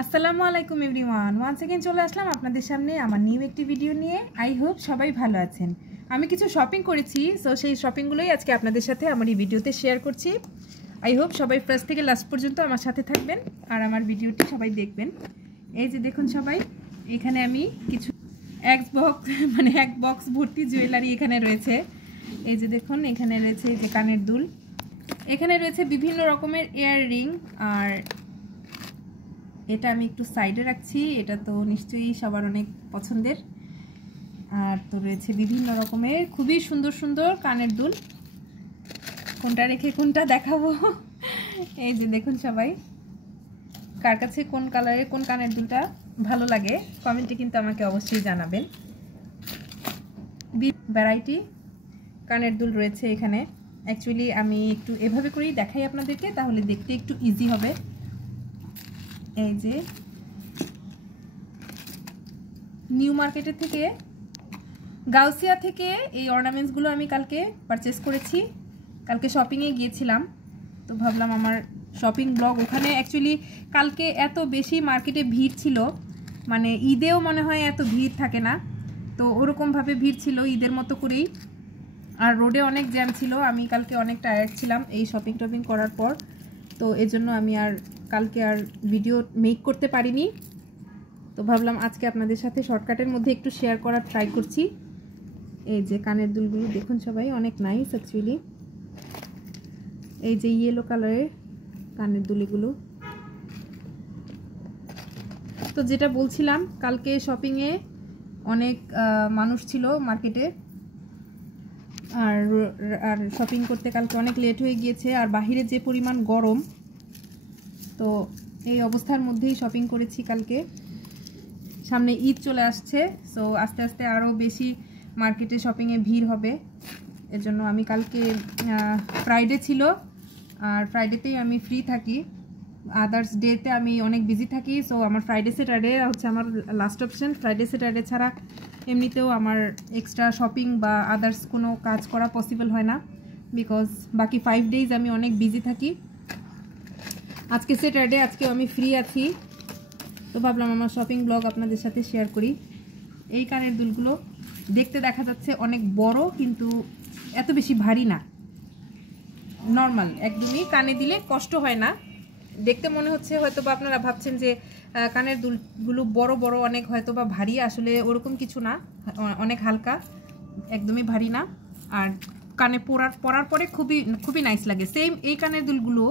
আসসালামু আলাইকুম everyone, once again চলে আসলাম আপনাদের সামনে আমার নিউ একটি ভিডিও নিয়ে। আই হোপ সবাই ভালো আছেন। আমি কিছু শপিং করেছি, সো সেই শপিংগুলোই আজকে আপনাদের সাথে আমার এই ভিডিওতে শেয়ার করছি। আই হোপ সবাই ফার্স্ট থেকে লাস্ট পর্যন্ত আমার সাথে থাকবেন আর আমার ভিডিওটি সবাই দেখবেন। এই যে দেখুন সবাই, এখানে আমি কিছু এক বক্স ভর্তি জুয়েলারি এখানে রয়েছে। এই যে দেখুন, এখানে রয়েছে এই যে কানের দুল, এখানে রয়েছে বিভিন্ন রকমের ইয়াররিং, আর এটা আমি একটু সাইডে রাখছি, এটা তো নিশ্চয়ই সবার অনেক পছন্দের। আর তো রয়েছে বিভিন্ন রকমের খুবই সুন্দর সুন্দর কানের দুল, কোনটা রেখে কোনটা দেখাবো। এই যে দেখুন সবাই, কার কাছে কোন কালারের কোন কানের দুলটা ভালো লাগে কমেন্টে কিন্তু আমাকে অবশ্যই জানাবেন। ভ্যারাইটি কানের দুল রয়েছে এখানে। অ্যাকচুয়ালি আমি একটু এভাবে করেই দেখাই আপনাদেরকে, তাহলে দেখতে একটু ইজি হবে। এই যে নিউ মার্কেটের থেকে, গাউসিয়া থেকে এই অর্নামেন্টসগুলো আমি কালকে পারচেস করেছি। কালকে শপিংয়ে গিয়েছিলাম, তো ভাবলাম আমার শপিং ব্লগ ওখানে। অ্যাকচুয়ালি কালকে এত বেশি মার্কেটে ভিড় ছিল, মানে ঈদেও মনে হয় এত ভিড় থাকে না, তো ওরকমভাবে ভিড় ছিল ঈদের মতো করেই। আর রোডে অনেক জ্যাম ছিল, আমি কালকে অনেক টায়ার্ড ছিলাম এই শপিং টপিং করার পর, তো এজন্য আমি আর কালকে আর ভিডিও মেক করতে পারিনি। তো ভাবলাম আজকে আপনাদের সাথে শর্টকাটের মধ্যে একটু শেয়ার করার ট্রাই করছি। এই যে কানের দুলগুলো দেখুন সবাই, অনেক নাইস অ্যাকচুয়ালি। এই যে ইয়েলো কালারের কানের দুলিগুলো। তো যেটা বলছিলাম, কালকে শপিংয়ে অনেক মানুষ ছিল মার্কেটে, আর শপিং করতে কালকে অনেক লেট হয়ে গিয়েছে, আর বাহিরে যে পরিমাণ গরম, তো এই অবস্থার মধ্যেই শপিং করেছি কালকে। সামনে ঈদ চলে আসছে, সো আস্তে আস্তে আরও বেশি মার্কেটে শপিংয়ে ভিড় হবে। এজন্য আমি কালকে ফ্রাইডে ছিল, আর ফ্রাইডেতেই আমি ফ্রি থাকি, আদার্স ডেতে আমি অনেক বিজি থাকি। সো আমার ফ্রাইডে স্যাটারডে হচ্ছে আমার লাস্ট অপশন। ফ্রাইডে স্যাটারডে ছাড়া এমনিতেও আমার এক্সট্রা শপিং বা আদার্স কোনো কাজ করা পসিবল হয় না, বিকজ বাকি 5 ডেজ আমি অনেক বিজি থাকি। আজকে স্যাটারডে, আজকেও আমি ফ্রি আছি, তো ভাবলাম আমার শপিং ব্লগ আপনাদের সাথে শেয়ার করি। এই কানের দুলগুলো দেখতে দেখা যাচ্ছে অনেক বড়, কিন্তু এত বেশি ভারী না, নর্মাল একদমই। কানে দিলে কষ্ট হয় না, দেখতে মনে হচ্ছে হয়তো বা আপনারা ভাবছেন যে কানের দুলগুলো বড় বড় অনেক, হয়তো বা ভারী, আসলে ওরকম কিছু না, অনেক হালকা, একদমই ভারী না। আর কানে পরার পরে খুবই নাইস লাগে। সেম এই কানের দুলগুলো,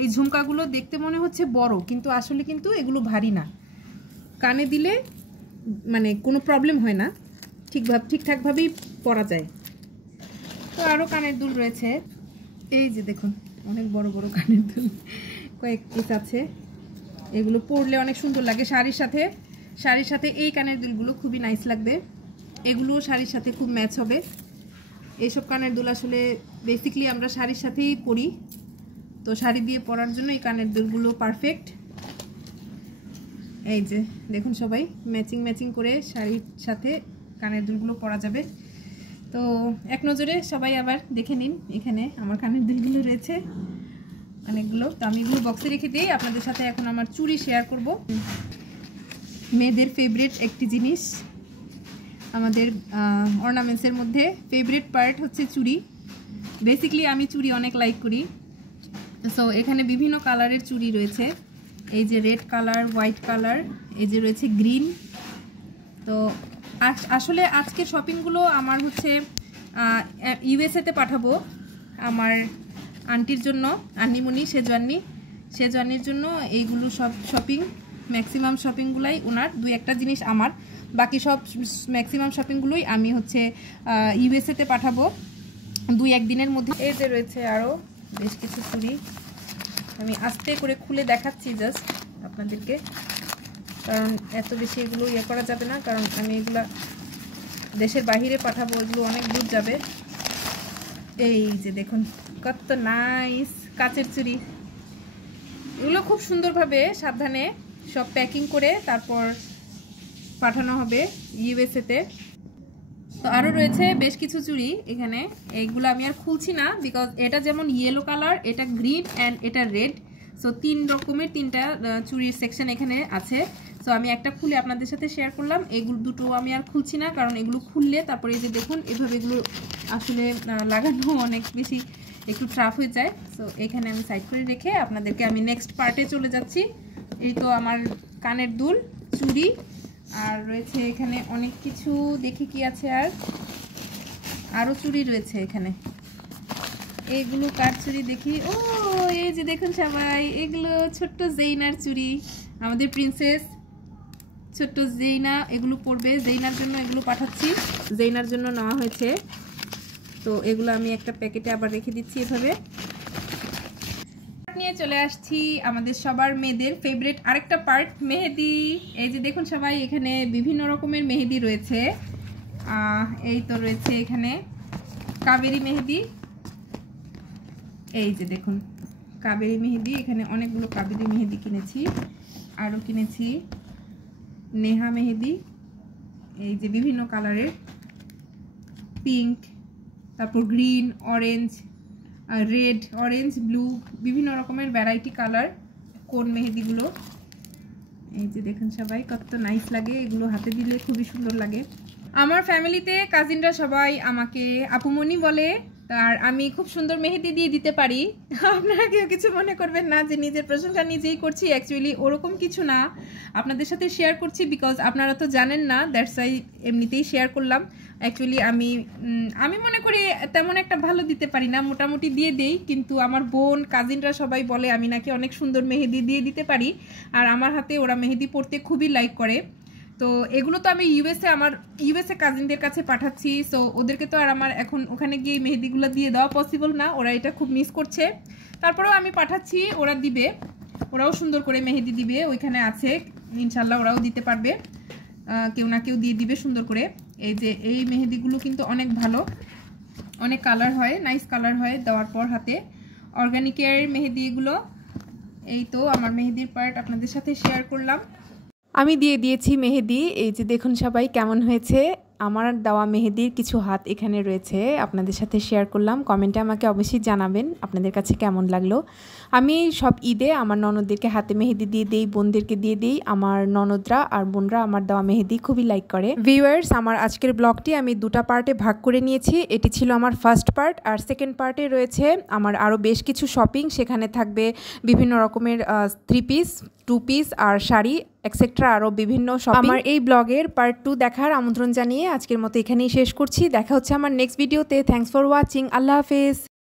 এই ঝুমকাগুলো দেখতে মনে হচ্ছে বড়, কিন্তু আসলে কিন্তু এগুলো ভারী না, কানে দিলে মানে কোনো প্রবলেম হয় না, ঠিকঠাকভাবেই পরা যায়। তো আরও কানের দুল রয়েছে, এই যে দেখুন অনেক বড় বড় কানের দুল কয়েক পিস আছে। এগুলো পরলে অনেক সুন্দর লাগে শাড়ির সাথে এই কানের দুলগুলো খুবই নাইস লাগবে, এগুলোও শাড়ির সাথে খুব ম্যাচ হবে। এইসব কানের দুল আসলে বেসিকলি আমরা শাড়ির সাথেই পরি, তো শাড়ি দিয়ে পরার জন্য এই কানের দুলগুলো পারফেক্ট। এই যে দেখুন সবাই, ম্যাচিং করে শাড়ির সাথে কানের দুলগুলো পরা যাবে। তো এক নজরে সবাই আবার দেখে নিন, এখানে আমার কানের দুলগুলো রয়েছে অনেকগুলো। তো আমি এগুলো বক্সে রেখে দিই। আপনাদের সাথে এখন আমার চুড়ি শেয়ার করব। মেয়েদের ফেভারিট একটি জিনিস, আমাদের অর্নামেন্টসের মধ্যে ফেভারিট পার্ট হচ্ছে চুড়ি। বেসিকলি আমি চুড়ি অনেক লাইক করি, সো এখানে বিভিন্ন কালারের চুড়ি রয়েছে। এই যে রেড কালার, হোয়াইট কালার, এই যে রয়েছে গ্রিন। তো আসলে আজকের শপিংগুলো আমার হচ্ছে ইউএসএতে পাঠাবো আমার আন্টির জন্য, আন্নিমুনি সেজওয়ানির জন্য। এইগুলো সব শপিং, ম্যাক্সিমাম শপিংগুলোই ওনার, 2-1টা জিনিস আমার, বাকি সব ম্যাক্সিমাম শপিংগুলোই আমি হচ্ছে ইউএসএতে পাঠাবো 2-1 দিনের মধ্যে। এই যে রয়েছে আরও বেশ কিছু চুড়ি, আমি আস্তে করে খুলে দেখাচ্ছি জাস্ট আপনাদেরকে, কারণ এত বেশি এগুলো ইয়ে করা যাবে না, কারণ আমি এগুলা দেশের বাহিরে পাঠাবো, এগুলো অনেক দূর যাবে। এই যে দেখুন কত নাইস কাচের চুড়ি, এগুলো খুব সুন্দরভাবে সাবধানে সব প্যাকিং করে তারপর পাঠানো হবে ইউএসএতে। তো আরও রয়েছে বেশ কিছু চুড়ি এখানে, এইগুলো আমি আর খুলছি না, বিকজ এটা যেমন ইয়েলো কালার, এটা গ্রিন অ্যান্ড এটা রেড, সো 3 রকমের 3টা চুড়ির সেকশন এখানে আছে। সো আমি একটা খুলে আপনাদের সাথে শেয়ার করলাম। এগুলো দুটো আমি আর খুলছি না, কারণ এগুলো খুললে তারপরে এই যে দেখুন এভাবে এগুলো আসলে লাগানো অনেক বেশি একটু টাফ হয়ে যায়। সো এখানে আমি সাইড করে রেখে আপনাদেরকে আমি নেক্সট পার্টে চলে যাচ্ছি। এই তো আমার কানের দুল, চুড়ি, আর রয়েছে এখানে অনেক কিছু। দেখি কি আছে, আরও চুড়ি রয়েছে এখানে। এগুলো কার চুড়ি দেখি। ও এই যে দেখুন সবাই, এগুলো ছোট্ট জেইনার চুড়ি। আমাদের প্রিন্সেস ছোট্ট জেইনা এগুলো পরবে। জেইনার জন্য এগুলো পাঠাচ্ছি, জেইনার জন্য নেওয়া হয়েছে। তো এগুলো আমি একটা প্যাকেটে আবার রেখে দিচ্ছি এভাবে। নিয়ে চলে আসছি আমাদের সবার মেয়েদের ফেভারিট আরেকটা পার্ট, মেহেদি। এই যে দেখুন সবাই, এখানে বিভিন্ন রকমের মেহেদি রয়েছে। এই তো রয়েছে এখানে কাবেরী মেহেদি। এই যে দেখুন কাবেরী মেহেদি, এখানে অনেকগুলো কাবেরী মেহেদি কিনেছি। আরও কিনেছি নেহা মেহেদি, এই যে বিভিন্ন কালারের, পিঙ্ক, তারপর green, orange, red, orange, blue, বিভিন্ন রকমের ভ্যারাইটি কালার কোন মেহেদিগুলো। এই যে দেখুন সবাই, কত নাইস লাগে এগুলো, হাতে দিলে খুবই সুন্দর লাগে। আমার ফ্যামিলিতে কাজিনরা সবাই আমাকে আপুমনি বলে, আর আমি খুব সুন্দর মেহেদি দিয়ে দিতে পারি। আপনারা কেউ কিছু মনে করবেন না যে নিজের প্রশংসা নিজেই করছি, অ্যাকচুয়ালি ওরকম কিছু না, আপনাদের সাথে শেয়ার করছি বিকজ আপনারা তো জানেন না, দ্যাটস ওয়াই এমনিতেই শেয়ার করলাম। অ্যাকচুয়ালি আমি মনে করি তেমন একটা ভালো দিতে পারি না, মোটামুটি দিয়ে দেই, কিন্তু আমার বোন কাজিনরা সবাই বলে আমি নাকি অনেক সুন্দর মেহেদি দিয়ে দিতে পারি, আর আমার হাতে ওরা মেহেদি পরতে খুবই লাইক করে। তো এগুলো তো আমি ইউএসএ কাজিনদের কাছে পাঠাচ্ছি। সো ওদেরকে তো আর আমার এখন ওখানে গিয়ে মেহেদিগুলো দিয়ে দেওয়া পসিবল না, ওরা এটা খুব মিস করছে। তারপরেও আমি পাঠাচ্ছি, ওরা দিবে, ওরাও সুন্দর করে মেহেদি দিবে, ওইখানে আছে ইনশাল্লাহ ওরাও দিতে পারবে, কেউ না কেউ দিয়ে দিবে সুন্দর করে। এই যে এই মেহেদিগুলো কিন্তু অনেক ভালো, অনেক কালার হয়, নাইস কালার হয় দেওয়ার পর হাতে। অর্গানিকের মেহেদি এগুলো। এই তো আমার মেহেদির পার্ট আপনাদের সাথে শেয়ার করলাম। আমি দিয়ে দিয়েছি মেহেদি। এই যে দেখুন সবাই কেমন হয়েছে। আমার দেওয়া মেহেদির কিছু হাত এখানে রয়েছে, আপনাদের সাথে শেয়ার করলাম। কমেন্টে আমাকে অবশ্যই জানাবেন আপনাদের কাছে কেমন লাগলো। আমি সব ঈদে আমার ননদদেরকে হাতে মেহেদি দিয়ে দিই, বোনদেরকে দিয়ে দিই। আমার ননদরা আর বোনরা আমার দেওয়া মেহেদি খুবই লাইক করে। ভিউয়ার্স, আমার আজকের ব্লগটি আমি দুটা পার্টে ভাগ করে নিয়েছি। এটি ছিল আমার ফার্স্ট পার্ট, আর সেকেন্ড পার্টে রয়েছে আমার আরও বেশ কিছু শপিং। সেখানে থাকবে বিভিন্ন রকমের 3 পিস, 2 পিস আর শাড়ি এক্সেট্রা, আরও বিভিন্ন শপিং। আমার এই ব্লগের পার্ট 2 দেখার আমন্ত্রণ জানিয়ে আজকের মতো এখানেই শেষ করছি। দেখা হচ্ছে আমার নেক্সট ভিডিওতে। Thanks for watching. আল্লাহ হাফেজ।